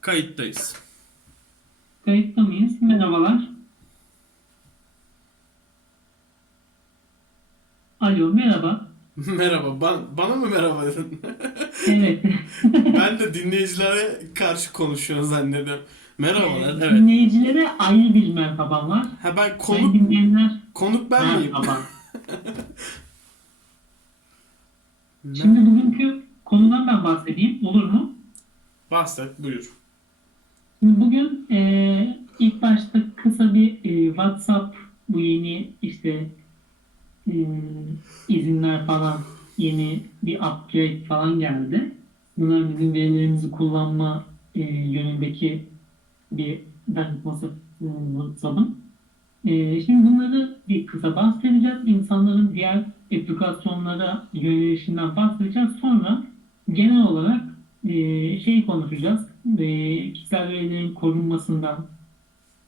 Kayıttayız. Kayıtta mıyız? Merhabalar. Alo, merhaba. merhaba. Ban- bana mı merhaba dedin? Evet. ben de dinleyicilere karşı konuşuyor zannediyorum. Merhabalar. Evet. Dinleyicilere ayrı bir merhabam var. Ha ben konuk dinleyenler konuk ben miyim? merhaba. Şimdi bugünkü konudan ben bahsedeyim. Olur mu? Bahset buyur. Bugün e, ilk başta kısa bir e, WhatsApp bu yeni işte e, izinler falan yeni bir upgrade falan geldi. Bunlar bizim verilerimizi kullanma e, yönündeki bir WhatsApp'ın. E, şimdi bunları bir kısa bahsedeceğiz. İnsanların diğer aplikasyonlara yönelişinden bahsedeceğiz. Sonra genel olarak e, şey konuşacağız. E, kişisel verilerin korunmasından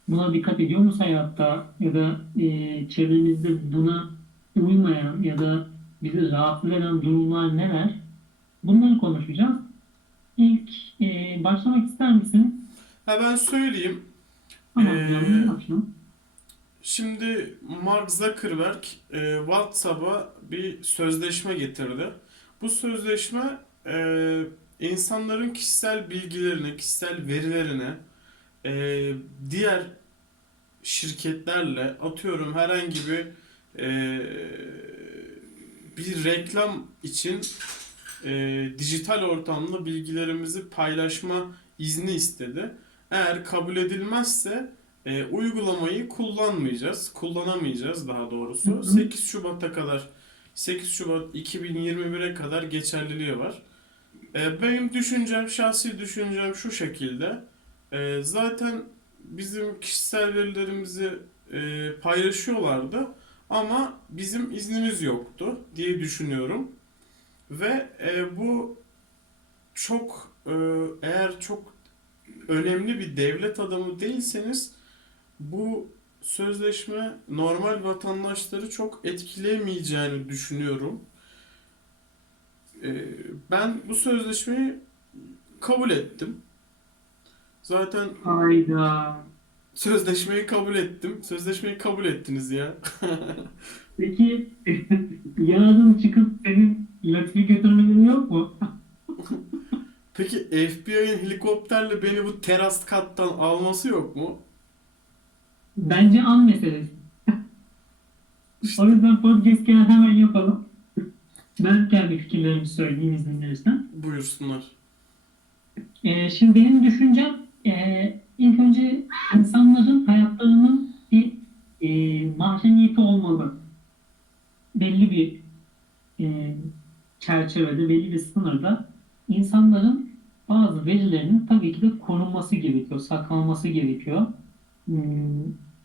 buna dikkat ediyor musun hayatta ya da e, çevremizde buna uymayan ya da bizi rahatsız eden durumlar neler? Bunları konuşacağız. İlk e, başlamak ister misin? Ha ben söyleyeyim. Tamam, Ee. Şimdi Mark Zuckerberg e, WhatsApp'a bir sözleşme getirdi. Bu sözleşme e, insanların kişisel bilgilerini, kişisel verilerini e, diğer şirketlerle atıyorum herhangi bir e, bir reklam için e, dijital ortamda bilgilerimizi paylaşma izni istedi. Eğer kabul edilmezse e, uygulamayı kullanmayacağız, kullanamayacağız daha doğrusu. Hı hı. 8 Şubat'a kadar 8 Şubat 2021'e kadar geçerliliği var. E, benim düşüncem, şahsi düşüncem şu şekilde. E, zaten bizim kişisel verilerimizi e, paylaşıyorlardı ama bizim iznimiz yoktu diye düşünüyorum. Ve bu çok eğer çok önemli bir devlet adamı değilseniz bu sözleşme normal vatandaşları çok etkilemeyeceğini düşünüyorum. Ee, Ben bu sözleşmeyi kabul ettim. Zaten Hayda. sözleşmeyi kabul ettim. Sözleşmeyi kabul ettiniz ya. Peki yarın çıkıp senin Latifi götürmelerin yok mu? Peki FBI'nin helikopterle beni bu teras kattan alması yok mu? Bence an meselesi. o yüzden podcast'ı hemen yapalım. Ben kendi fikirlerimi söyleyeyim izin verirsen. Buyursunlar. Ee, şimdi benim düşüncem e, ilk önce insanların hayatlarının bir e, mahremiyeti olmalı. Belli bir e, çerçevede, belli bir sınırda insanların bazı verilerinin tabii ki de korunması gerekiyor, saklanması gerekiyor. Hmm,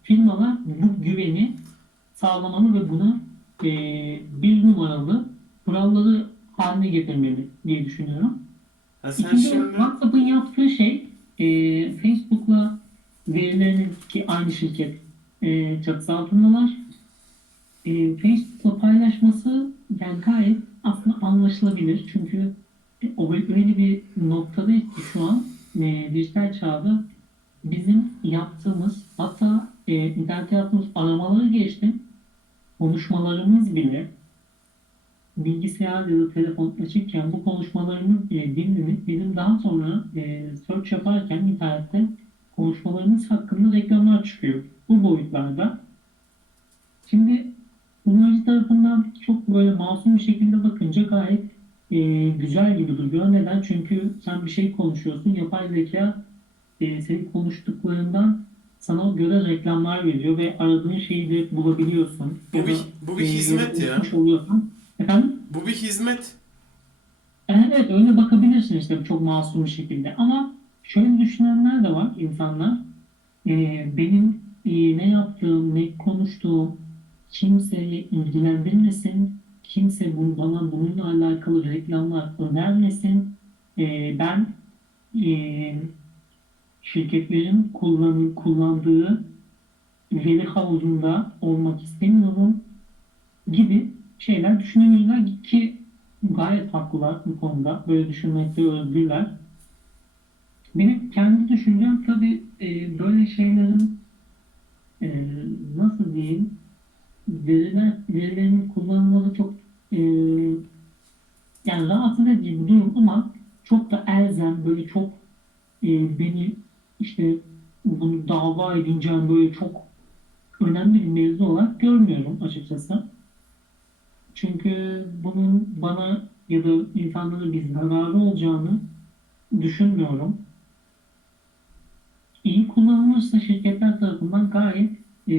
firmalar bu güveni sağlamalı ve bunu e, bir numaralı kuralları haline getirmeli diye düşünüyorum. Ha sen İkinci şimdi WhatsApp'ın yaptığı şey e, Facebook'la verilerini ki aynı şirket e, çatısı altındalar. E, Facebook'la paylaşması yani gayet aslında anlaşılabilir. Çünkü e, o öyle bir noktadayız ki şu an e, dijital çağda bizim yaptığımız hatta e, internette yaptığımız aramaları geçtim. Konuşmalarımız bile bilgisayar ya da telefon açıkken bu konuşmalarımız e, dinlenip bizim daha sonra e, search yaparken internette konuşmalarımız hakkında reklamlar çıkıyor. Bu boyutlarda. Şimdi kullanıcı tarafından çok böyle masum bir şekilde bakınca gayet e, güzel gibi duruyor. Neden? Çünkü sen bir şey konuşuyorsun. Yapay zeka e, senin konuştuklarından sana göre reklamlar veriyor ve aradığın şeyi de bulabiliyorsun. Bu Ya bir, bu bir e, hizmet ya. yazılmış oluyorsan. Efendim? Bu bir hizmet. Evet öyle bakabilirsin işte çok masum bir şekilde. Ama şöyle düşünenler de var insanlar. Ee, benim e, ne yaptığım, ne konuştuğum kimseyi ilgilendirmesin. Kimse bunu, bana bununla alakalı reklamlar önermesin. Ee, ben e, şirketlerin kullan, kullandığı veri havuzunda olmak istemiyorum gibi şeyler düşünebilirler ki gayet haklılar bu konuda. Böyle düşünmekte özgürler. Benim kendi düşüncem tabii e, böyle şeylerin e, nasıl diyeyim veriler, verilerin kullanılması çok e, yani rahatsız edici bir durum ama çok da elzem böyle çok e, beni işte bunu dava edineceğim böyle çok önemli bir mevzu olarak görmüyorum açıkçası. Çünkü bunun bana ya da insanlara bir zararı olacağını düşünmüyorum. İyi kullanılırsa şirketler tarafından gayet e,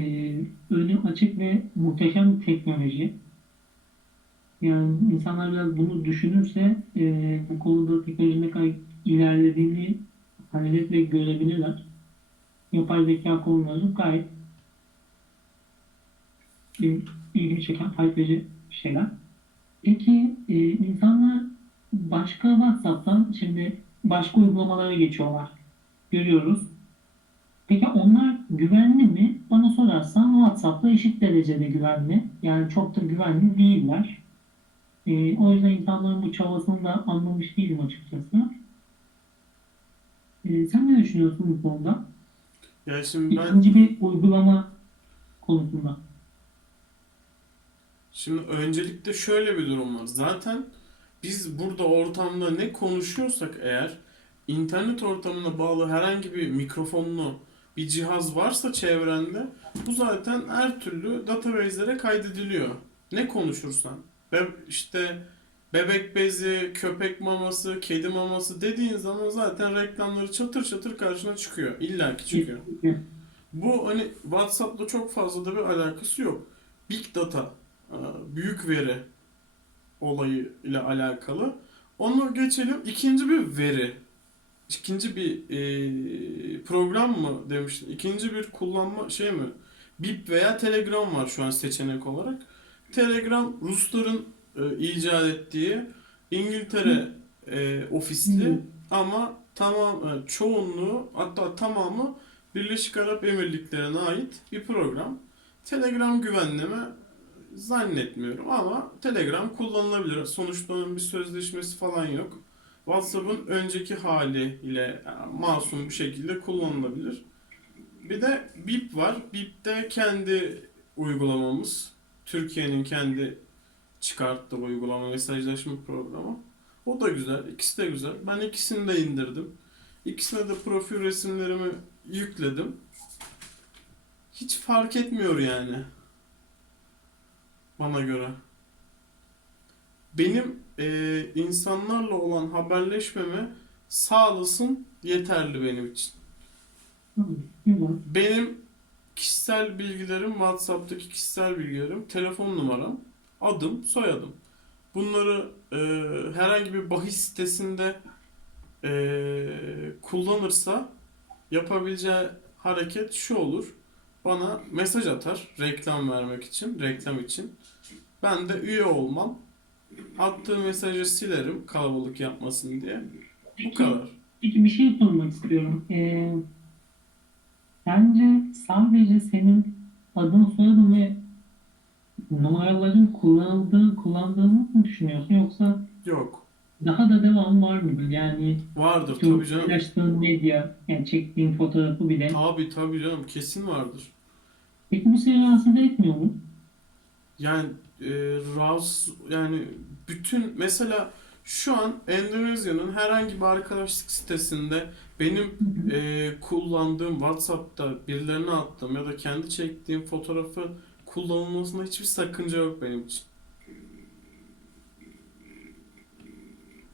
önü açık ve muhteşem bir teknoloji. Yani insanlar biraz bunu düşünürse e, bu konuda teknolojinin ne kadar ilerlediğini hayretle görebilirler. Yapay zeka konuları gayet e, ilgimi çeken fark şeyler. Peki e, insanlar başka WhatsApp'tan şimdi başka uygulamalara geçiyorlar. Görüyoruz. Peki onlar güvenli mi? Bana sorarsan WhatsApp'la eşit derecede güvenli. Yani çok da güvenli değiller. E, o yüzden insanların bu çabasını da anlamış değilim açıkçası. E, sen ne düşünüyorsun bu konuda? Ya şimdi ben İkinci bir uygulama konusunda. Şimdi öncelikle şöyle bir durum var. Zaten biz burada ortamda ne konuşuyorsak eğer internet ortamına bağlı herhangi bir mikrofonlu bir cihaz varsa çevrende bu zaten her türlü database'lere kaydediliyor. Ne konuşursan. Be işte bebek bezi, köpek maması, kedi maması dediğin zaman zaten reklamları çatır çatır karşına çıkıyor. İlla ki çıkıyor. Bu hani WhatsApp'la çok fazla da bir alakası yok. Big data, büyük veri olayı ile alakalı. Onu geçelim. İkinci bir veri. İkinci bir e, program mı demiştin? İkinci bir kullanma şey mi? Bip veya Telegram var şu an seçenek olarak. Telegram Rusların e, icat ettiği İngiltere e, ofisli Hı. ama tamam e, çoğunluğu hatta tamamı Birleşik Arap Emirlikleri'ne ait bir program. Telegram güvenleme zannetmiyorum ama Telegram kullanılabilir. Sonuçta onun bir sözleşmesi falan yok. WhatsApp'ın önceki hali ile yani masum bir şekilde kullanılabilir. Bir de Bip var. Bip de kendi uygulamamız. Türkiye'nin kendi çıkarttığı uygulama mesajlaşma programı. O da güzel. İkisi de güzel. Ben ikisini de indirdim. İkisine de profil resimlerimi yükledim. Hiç fark etmiyor yani. Bana göre. Benim e, insanlarla olan haberleşmemi sağlasın yeterli benim için. Benim kişisel bilgilerim, WhatsApp'taki kişisel bilgilerim, telefon numaram, adım, soyadım. Bunları e, herhangi bir bahis sitesinde e, kullanırsa yapabileceği hareket şu olur. Bana mesaj atar reklam vermek için, reklam için. Ben de üye olmam. Attığı mesajı silerim kalabalık yapmasın diye. Bu kadar. peki bir şey sormak istiyorum. Ee, sence sadece senin adın, soyadın ve numaraların kullanıldığı, kullandığını mı düşünüyorsun yoksa Yok. daha da devam var mıdır? Yani Vardır tabii canım. paylaştığın medya, yani çektiğin fotoğrafı bile. Tabii tabii canım kesin vardır. Peki bu seni rahatsız etmiyor mu? Yani e, rahatsız yani bütün mesela şu an Endonezya'nın herhangi bir arkadaşlık sitesinde benim e, kullandığım WhatsApp'ta birilerine attığım ya da kendi çektiğim fotoğrafı kullanılmasında hiçbir sakınca yok benim için.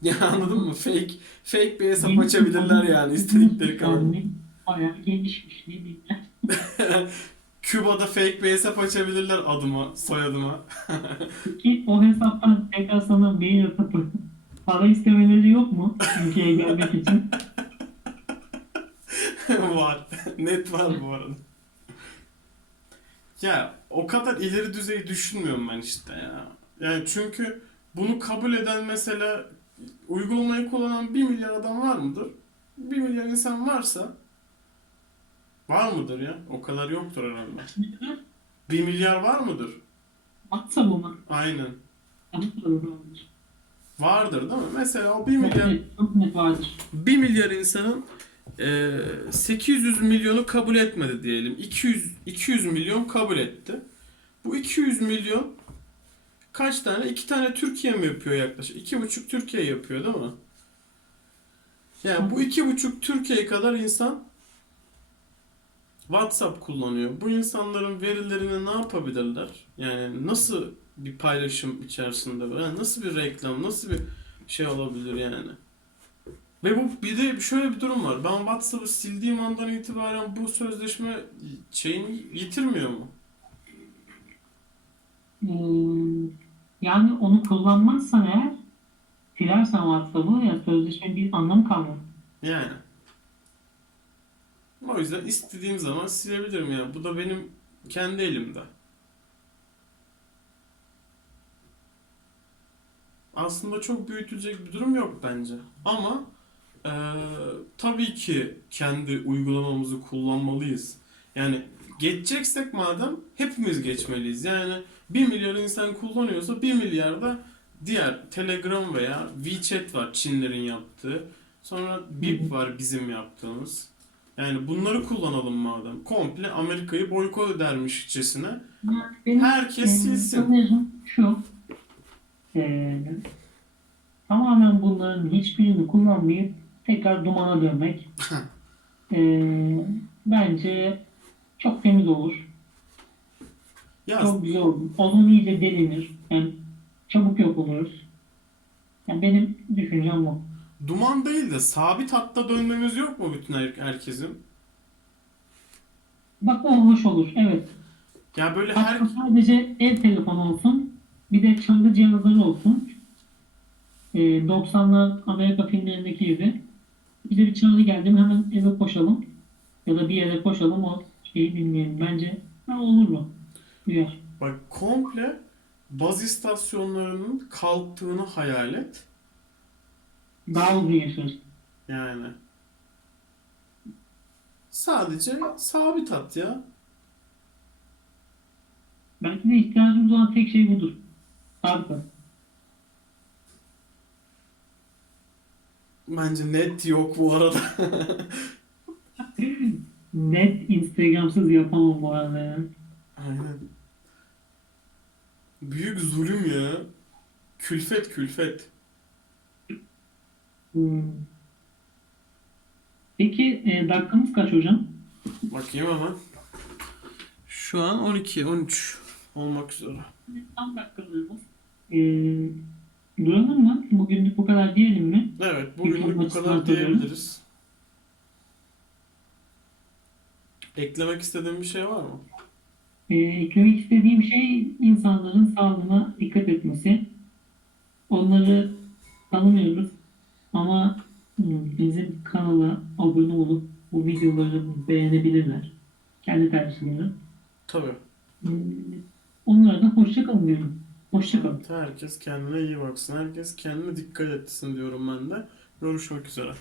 Ya anladın mı? Fake fake bir hesap açabilirler yani istedikleri kadar. Bayağı gelişmiş ne diyeyim. Küba'da fake bir hesap açabilirler adıma, soyadıma. Peki o hesaptan tekrar sana mail atıp para istemeleri yok mu ülkeye gelmek için? var. Net var bu arada. Ya o kadar ileri düzey düşünmüyorum ben işte ya. Yani çünkü bunu kabul eden mesela uygulamayı kullanan 1 milyar adam var mıdır? 1 milyar insan varsa var mıdır ya? O kadar yoktur herhalde. 1 milyar var mıdır? WhatsApp'ı mı? Aynen. Vardır değil mi? Mesela o 1 milyar çok net vardır. 1 milyar insanın e, 800 milyonu kabul etmedi diyelim. 200 200 milyon kabul etti. Bu 200 milyon kaç tane? İki tane Türkiye mi yapıyor yaklaşık? İki buçuk Türkiye yapıyor değil mi? Yani bu iki buçuk Türkiye kadar insan WhatsApp kullanıyor. Bu insanların verilerini ne yapabilirler? Yani nasıl bir paylaşım içerisinde yani nasıl bir reklam, nasıl bir şey olabilir yani? Ve bu bir de şöyle bir durum var. Ben WhatsApp'ı sildiğim andan itibaren bu sözleşme şeyini yitirmiyor mu? Ee, yani onu kullanmazsan eğer silersen WhatsApp'ı ya sözleşmenin bir anlamı kalmaz. Yani. O yüzden istediğim zaman silebilirim yani. Bu da benim kendi elimde. Aslında çok büyütülecek bir durum yok bence. Ama eee, tabii ki kendi uygulamamızı kullanmalıyız. Yani geçeceksek madem hepimiz geçmeliyiz. Yani 1 milyar insan kullanıyorsa 1 milyar da diğer Telegram veya WeChat var Çinlerin yaptığı. Sonra Bip var bizim yaptığımız. Yani bunları kullanalım madem. Komple Amerika'yı boykot edermişçesine benim herkes Ee, silsin. Şu. Ee, tamamen bunların hiçbirini kullanmayıp tekrar dumana dönmek. Ee, bence çok temiz olur. Ya Çok güzel olur. Onun iyice delinir. Yani çabuk yok oluruz. Yani benim düşüncem bu. Duman değil de sabit hatta dönmemiz yok mu bütün her- herkesin? Bak o hoş olur. Evet. Ya böyle her Hatta sadece ev telefonu olsun. Bir de çalgı cihazları olsun. Ee, 90'lar Amerika filmlerindeki gibi. Bize bir çağrı geldi mi hemen eve koşalım. Ya da bir yere koşalım o şeyi dinleyelim. Bence ha, olur mu? Uyar. bak komple baz istasyonlarının kalktığını hayal et. Daha uzun. Yani. Sadece sabit hat ya. Belki de ihtiyacımız olan tek şey budur. Harika. Bence net yok bu arada. Net Instagram'sız yapamam bu arada ya. Aynen. Büyük zulüm ya. Külfet külfet. Hmm. Peki e, dakikamız kaç hocam? Bakayım hemen. Şu an 12, 13 olmak üzere. Tam dakikalarımız. E, duralım mı? Bugünlük bu kadar diyelim mi? Evet, bugünlük bu kadar diyebiliriz. Eklemek istediğin bir şey var mı? E, eklemek istediğim şey insanların sağlığına dikkat etmesi. Onları tanımıyoruz ama hmm, bizim kanala abone olup bu videoları beğenebilirler. Kendi tercihleri. Tabii. Hmm, Onlara da hoşça kalın diyorum. Hoşça kalın. Herkes kendine iyi baksın. Herkes kendine dikkat etsin diyorum ben de. Görüşmek üzere.